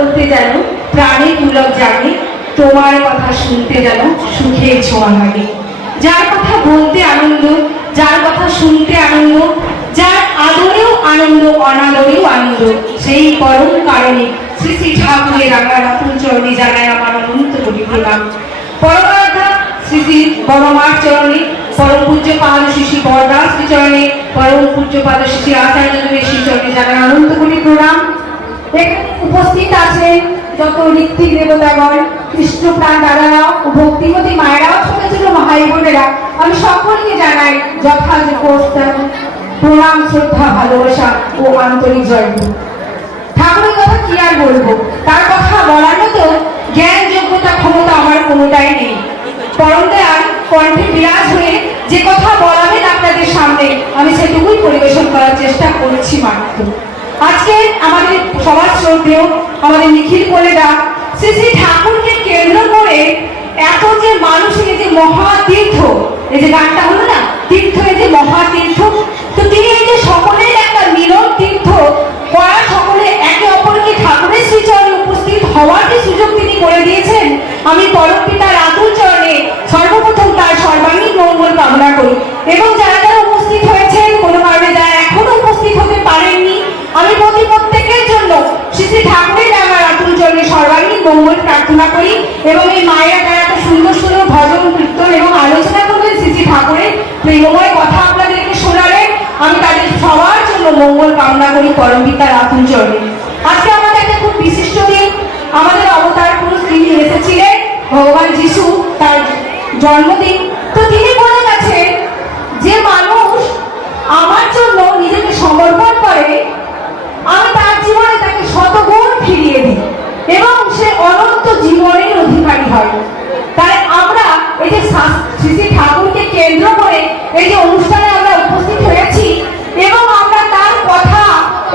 বলতে যেন প্রাণে পুলক জাগে, তোমার কথা শুনতে যেন সুখের ছোঁয়া লাগে। যার কথা বলতে আনন্দ, যার কথা শুনতে আনন্দ, যার আদরেও আনন্দ অনাদরেও আনন্দ, সেই পরম কারণে শ্রী শ্রী ঠাকুরের রাঙা রাতুল চরণে জানায় আমার অনন্ত কোটি প্রণাম। পরমারাধ্যা শ্রী শ্রী বড়মার চরণে, পরম পূজ্যপাদ শ্রী শ্রী বরদাস শ্রী চরণে, পরম পূজ্যপাদ শ্রী শ্রী আচার্যদেবের শ্রী চরণে জানায় অনন্ত কোটি প্রণাম। এখানে উপস্থিত আছেন যত ঋত্বিক দেবতাগণ, কৃষ্ণপ্রাণ দাদারাও ও ভক্তিমতী মায়েরাও, ছোট ছোট ভাই বোনেরা, আমি সকলকে জানাই যথাযোগ্য প্রণাম, শ্রদ্ধা, ভালোবাসা ও আন্তরিক জয়গুরু। ঠাকুরের কথা কি আর বলবো, তার কথা বলার মতো জ্ঞান যোগ্যতা ক্ষমতা আমার কোনোটাই নেই। পরম দয়াল কণ্ঠে বিরাজ হয়ে যে কথা বলাবেন আপনাদের সামনে, আমি সেটুকুই পরিবেশন করার চেষ্টা করছি মাত্র। আজকে আমাদের সবার শ্রদ্ধেয় আমাদের নিখিল কোলেরা শ্রী শ্রী ঠাকুরকে কেন্দ্র করে এত যে মানুষের এই যে মহাতীর্থ, এই যে গানটা হলো না, তীর্থ, এই যে মহাতীর্থ, তো তিনি এই যে সকলের একটা মিলন তীর্থ করা, সকলে একে অপরকে ঠাকুরের শ্রীচরণে উপস্থিত হওয়ার যে সুযোগ তিনি করে দিয়েছেন, আমি পরম পিতার আতুল চরণে সর্বপ্রথম তার সর্বাঙ্গীন মঙ্গল কামনা করি। এবং যারা যারা উপস্থিত হয়েছেন, কোনো কারণে যারা এখনো উপস্থিত হতে পারেননি, আমি প্রত্যেকের জন্য শ্রী শ্রী ঠাকুরের আমার আতুল চরণে সর্বাঙ্গীন মঙ্গল প্রার্থনা করি। এবং এই মায়েরা যারা এত সুন্দর সুন্দর ভজন কীর্তন এবং আলোচনা করবেন, শ্রী শ্রী ঠাকুরের প্রেমময় কথা আপনাদেরকে শোনালেন, আমি তাদের সবার জন্য মঙ্গল কামনা করি পরম পিতার আতুল চরণে। আজকে আমাদের একটা খুব বিশিষ্ট দিন, আমাদের অবতার পুরুষ তিনি এসেছিলেন ভগবান যিশু, তার জন্মদিন। তো তিনি বলে গেছেন যে মানুষ আমার জন্য নিজেকে সমর্পণ করে, আমি তার জীবনে তাকে শতগুণ ফিরিয়ে দিই এবং সে অনন্ত জীবনের অধিকারী হয়। তাই আমরা এই যে শ্রী শ্রী ঠাকুরকে কেন্দ্র করে এই যে অনুষ্ঠানে আমরা উপস্থিত হয়েছি এবং আমরা তার কথা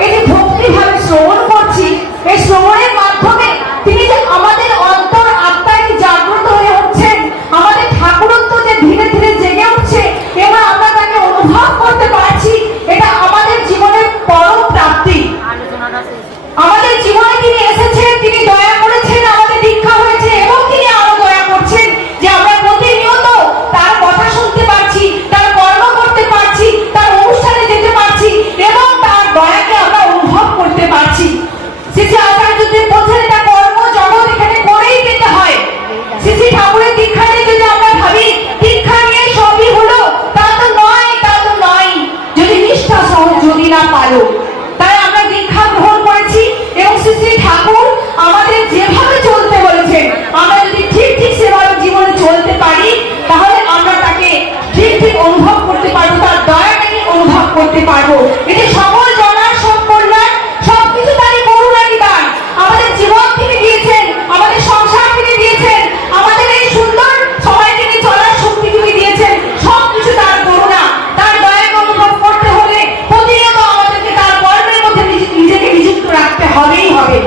এই যে ভক্তিভাবে শ্রবণ করছি, এই শ্রবণের মাধ্যমে তিনি যে আমাদের অন্তর আত্মায় জাগ্রত হয়ে উঠছেন, আমাদের ঠাকুরত্ব যে ধীরে ধীরে জেগে উঠছে এবং আমরা তাকে অনুভব করতে পারছি, এটা আমাদের জীবনের পরম প্রাপ্তি। আমাদের জীবনে তিনি এসেছেন, তিনি দয়া করেছেন, আমাদের দীক্ষা হয়েছে এবং তিনি আরো দয়া করছেন যে আমরা প্রতিনিয়ত তার কথা শুনতে পারছি, তার কর্ম করতে পারছি, তার অনুষ্ঠানে যেতে পারছি এবং তার দয়াকে আমরা অনুভব করতে পারছি। শ্রী শ্রী আচার্যদেব বলছেন এটা কর্ম জগৎ, এখানে করেই পেতে হয়। শ্রী শ্রী ঠাকুরের দীক্ষা নিয়ে যদি আমরা ভাবি দীক্ষা নিয়ে সবই হলো, তা তো নয়, তা তো নয়, যদি নিষ্ঠা সহ যদি না পারো। তাই আমরা দীক্ষা গ্রহণ করেছি এবং শ্রী শ্রী ঠাকুর আমাদের যেভাবে চলতে বলেছেন, আমরা যদি ঠিক ঠিক সেভাবে জীবনে চলতে পারি, তাহলে আমরা তাকে ঠিক ঠিক অনুভব করতে পারবো, তার দয়াটাকে অনুভব করতে পারবো। এই যে সকল জনার সব কল্যাণ, সবকিছু তারই করুণারই দান। আমাদের জীবন তিনি দিয়েছেন, আমাদের সংসার তিনি দিয়েছেন, আমাদের এই সুন্দর সময় তিনি চলার শক্তি তিনি দিয়েছেন, সবকিছু তার করুণা। তার দয়াকে অনুভব করতে হলে প্রতিনিয়ত আমাদেরকে তার কর্মের মধ্যে নিজেকে নিযুক্ত রাখতে হবেই হবে।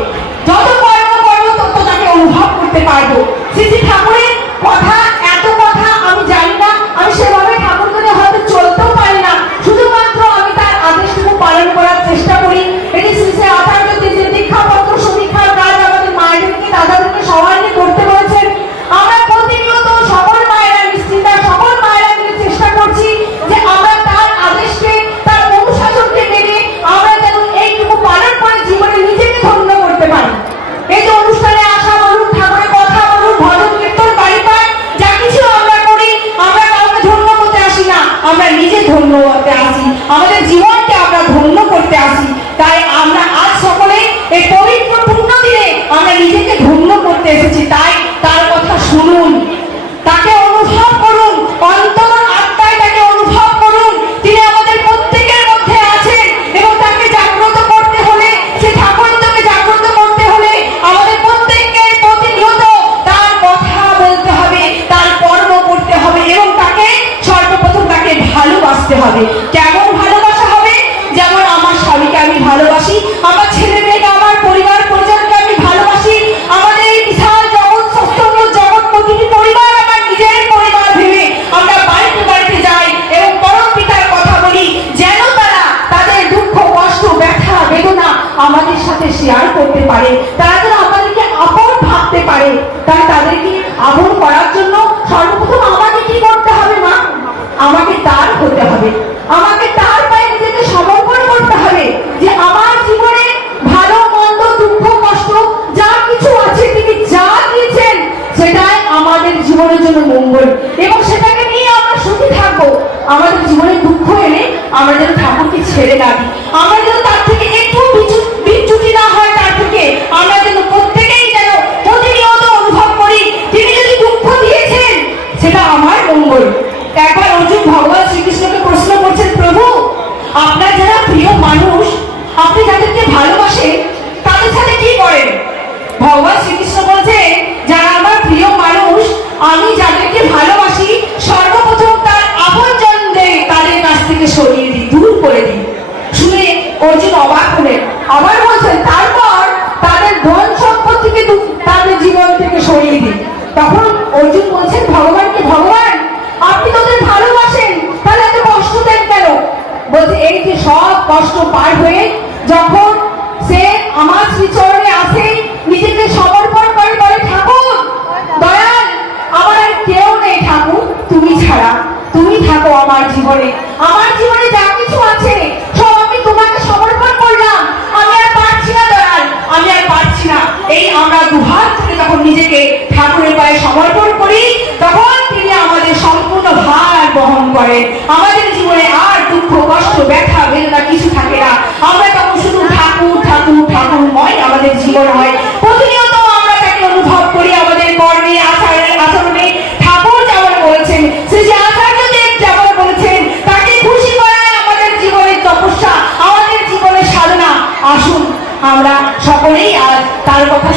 যত কর্ম করবো তত তাকে অনুভব করতে পারবো। শ্রী শ্রী ঠাকুরের কথা, এত কথা আমি জানি না, আমি সেভাবে ঠাকুর করে হয়তো চলতেও পারি না, শুধুমাত্র আমি তার আদেশটুকু পালন করার চেষ্টা করি। এটি শ্রী শ্রী আচার্যদেব যে দীক্ষাপত্র সমীক্ষার কাজ আমাদের মায়েদেরকে দাদাদেরকে সবাইকে করতে বলেছেন, আমরা প্রতিনিয়ত সকল মায়েরা নিশ্চিন্তা, সকল মায়েরা মিলে চেষ্টা করছি যে আমরা তার আদেশকে, তার অনুশাসনকে মেনে আমরা যেন এইটুকু পালন করে জীবনে নিজেকে ধন্য করতে পারি। এই যে অনুষ্ঠানে আসা বলুন, ঠাকুরের কথা বলুন, ভজন কীর্তন, বাড়ি পাঠ, যা কিছু আমরা করি, আমরা কাউকে ধন্য করতে আসি না, আমরা নিজে ধন্য করতে আসি, আমাদের জীবনকে আমরা ধন্য করতে আসি। তাই আমরা আজ সকলে এই পবিত্র পূর্ণ দিনে আমরা নিজেকে ধন্য করতে এসেছি। তাই তার কথা শুনুন, তাকে অনুভব করুন, অন্তর আত্মায় তাকে অনুভব করুন। তিনি আমাদের প্রত্যেকের মধ্যে আছেন এবং তাকে জাগ্রত করতে হলে, সে ঠাকুরকে জাগ্রত করতে হলে আমাদের প্রত্যেককে প্রতিনিয়ত তার কথা বলতে হবে, তার কর্ম করতে হবে এবং তাকে সর্বপ্রথম তাকে ভালোবাসতে হবে। কেমন ভালোবাসা হবে? যেমন আমার স্বামীকে আমি ভালোবাসি, আমার ছেলে মেয়েকে, আমার পরিবার পরিজনকে আমি ভালোবাসি, আমাদের এই বিশাল জগৎ, জগৎ প্রতিটি পরিবার আমার নিজের পরিবার ভেবে আমরা বাড়িতে বাড়িতে যাই এবং পরম পিতার কথা বলি, যেন তারা তাদের দুঃখ, কষ্ট, ব্যথা, বেদনা আমাদের সাথে শেয়ার করতে পারে, তারা যেন ভাবতে পারে, তাই তাদেরকে আবরণ করার জন্য সর্বপ্রথম আমাকে কি করতে হবে মা? আমাকে তার হতে হবে, আমাকে তার পায়ে নিজেকে সমর্পণ করতে হবে, যে আমার জীবনে ভালো মন্দ দুঃখ কষ্ট যা কিছু আছে তিনি যা দিয়েছেন সেটাই আমাদের জীবনের জন্য মঙ্গল, এবং সেটাকে নিয়ে আমরা সুখী থাকবো। আমাদের জীবনে দুঃখ এলে আমরা যেন ঠাকুরকে ছেড়ে না দিই, আমরা যেন তার থেকে একটু বিচ্যুতি না হয়, তার থেকে আমরা যেন প্রত্যেকেই যেন প্রতিনিয়ত অনুভব করি তিনি যদি দুঃখ দিয়েছেন সেটা আমার মঙ্গল। একবার অর্জুন ভগবান শ্রীকৃষ্ণকে প্রশ্ন করছেন, প্রভু আপনার যারা প্রিয় মানুষ, আপনি যাদেরকে ভালোবাসেন তাদের সাথে কি করেন? ভগবান শ্রীকৃষ্ণ বলছে, যারা আমার প্রিয় মানুষ, আমি যাদেরকে ভালোবাসি সর্বপ্রথম তার আপনজনদের তাদের কাছ থেকে সরিয়ে দিই, দূর করে দিই। শুনে অর্জুন অবাক হলেন, আবার বলছেন তারপর তাদের ধন সম্পত্তিকে তাদের জীবন থেকে সরিয়ে দিই। তখন অর্জুন বলছেন ভগবানকে, ভগবান আপনি তোদের ভালোবাসেন, তাহলে এত কষ্ট দেন কেন? বলছে এই যে সব কষ্ট পার হয়ে যখন সে আমার শ্রীচরণে আসে, নিজেকে সমর্পণ করে বলে, ঠাকুর দয়াল আমার আর কেউ নেই ঠাকুর, তুমি ছাড়া, তুমি থাকো আমার জীবনে, আমার জীবনে যা কিছু আছে সব আমি তোমাকে সমর্পণ করলাম, আমি আর পারছি না দয়াল, আমি আর পারছি না। এই আমরা দুহাত তুলে যখন নিজেকে ঠাকুরের পায়ে সমর্পণ করি তখন তিনি আমাদের সম্পূর্ণ ভার বহন করেন, আমাদের জীবনে আর দুঃখ কষ্ট ব্যথা বেদনা কিছু থাকে না, আমরা তখন শুধু ঠাকুর ঠাকুর ঠাকুরময় আমাদের জীবন হয়। প্রতিনিয়ত আমরা তাকে অনুভব করি আমাদের কর্মে আচরণে। ঠাকুর যেমন বলেছেন, শ্রী আচার্যদেব যেমন বলেছেন, তাকে খুশি করাই আমাদের জীবনের তপস্যা, আমাদের জীবনের সাধনা। আসুন আমরা সকলেই আজ তার কথা